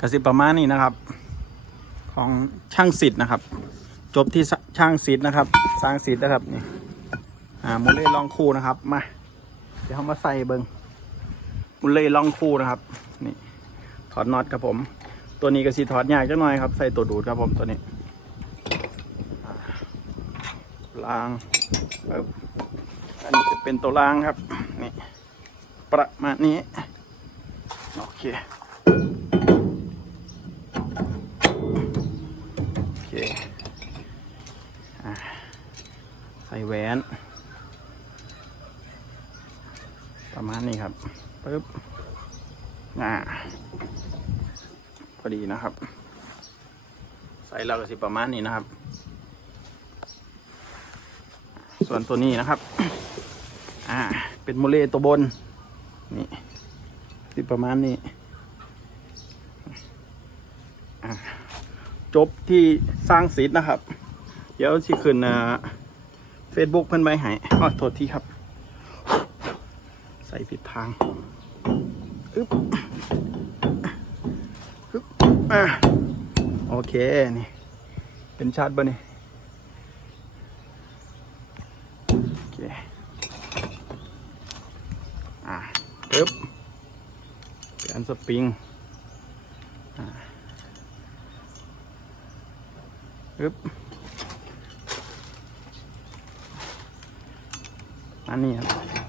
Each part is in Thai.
กระสิประมาณนี้นะครับ ของช่างสิทธ์นะครับ จบที่ช่างสิทธ์นะครับ สร้างสิทธ์นะครับนี่อ่ามุลเล่ลองคู่นะครับมาเดี๋ยวเขามาใส่เบิงมุลเล่ลองคู่นะครับนี่ถอดน็อตครับผม ตัวนี้ก็สีถอดยากจังหน่อยครับ ใส่ตัวดูดครับผมตัวนี้ล้างอันนี้จะเป็นตัวล้างครับนี่ประมาณนี้โอเค ส่แหวน ประมาณนี้ครับปึ๊บอ่าพอดีนะครับ ใส่แล้วก็สิประมาณนี้นะครับ ส่วนตัวนี้นะครับ อ่า เป็นโมเลตัวบน นี่สิประมาณนี้จบที่สร้างซีดนะครับ เดี๋ยวที่ขึ้นเฟ ซบุ๊กเพิ่นไปให้อ๋อโทษทีครับ ใส่ผิดทางอึ๊บอึ๊บอะโอเค นี่ เป็นชาร์จบ่นี่โอเค อะปึ๊บเปลี่ยนสปริงปึ๊บ อันนี้ครับ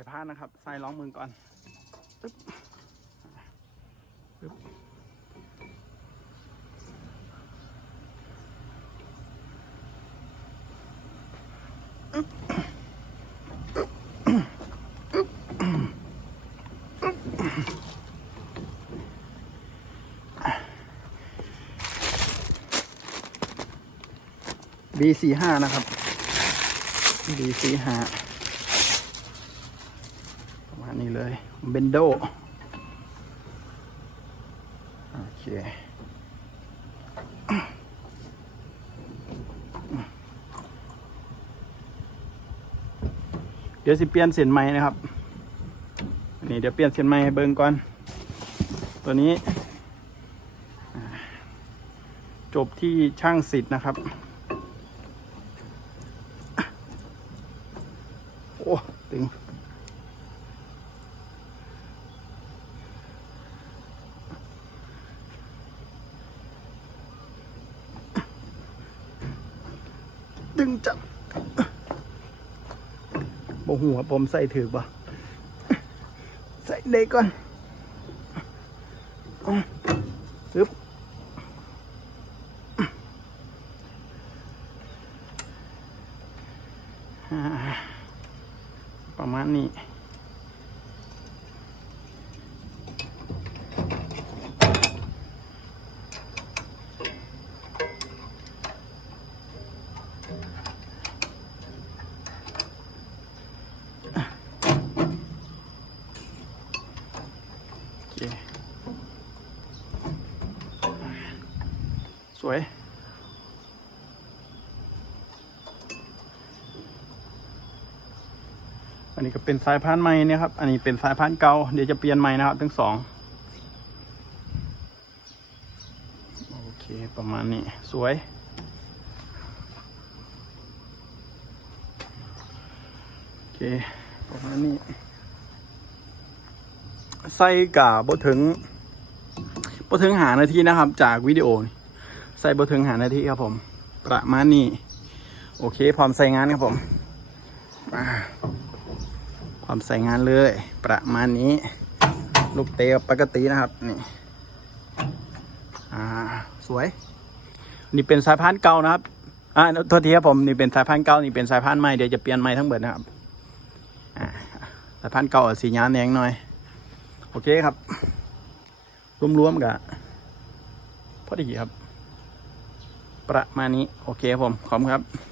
ส่ผ้านะครับ ใส่ร้องมือก่อนปึ๊บปึ๊บบีสี่ห้านะครับบีสี่ห้า นี้เลยเบนโดโอเคเดี๋ยวสิเปลี่ยนเส้นใหม่นะครับนนี่เดี๋ยวเปลี่ยนเส้นใหม่ให้เบิ่งก่อน ตัวนี้ จบที่ช่างสิทธ์นะครับ โอ้ ตึง ดึงจับบ่หัวผมใส่ถือบ่ใส่ได้ก่อนซึบประมาณนี้ สวย อันนี้ก็เป็นสายพานใหม่นี่ครับ อันนี้เป็นสายพานเก่า เดี๋ยวจะเปลี่ยนใหม่นะครับ ทั้งสอง โอเค ประมาณนี้ สวย โอเค ประมาณนี้ใส่กาบ่ถึงบ่ถึงหานาทีนะครับจากวิดีโอนี่ ใส่บ่ถึงหานาทีครับผม ประมาณนี้ โอเค พร้อมใส่งานครับผมพร้อมใส่งานเลย ประมาณนี้ ลูกเตะปกตินะครับ นี่ อ่า สวย นี่เป็นสายพานเก่านะครับ อ่าโทษทีครับผม นี่เป็นสายพานเก่า นี่เป็นสายพานใหม่ เดี๋ยวจะเปลี่ยนใหม่ทั้งหมดนะครับ อ่า สายพานเก่าสีหยาแดงหน่อย โอเคครับ รวมๆกับพอดีครับ ประมาณนี้ โอเคผม ขอบคุณครับ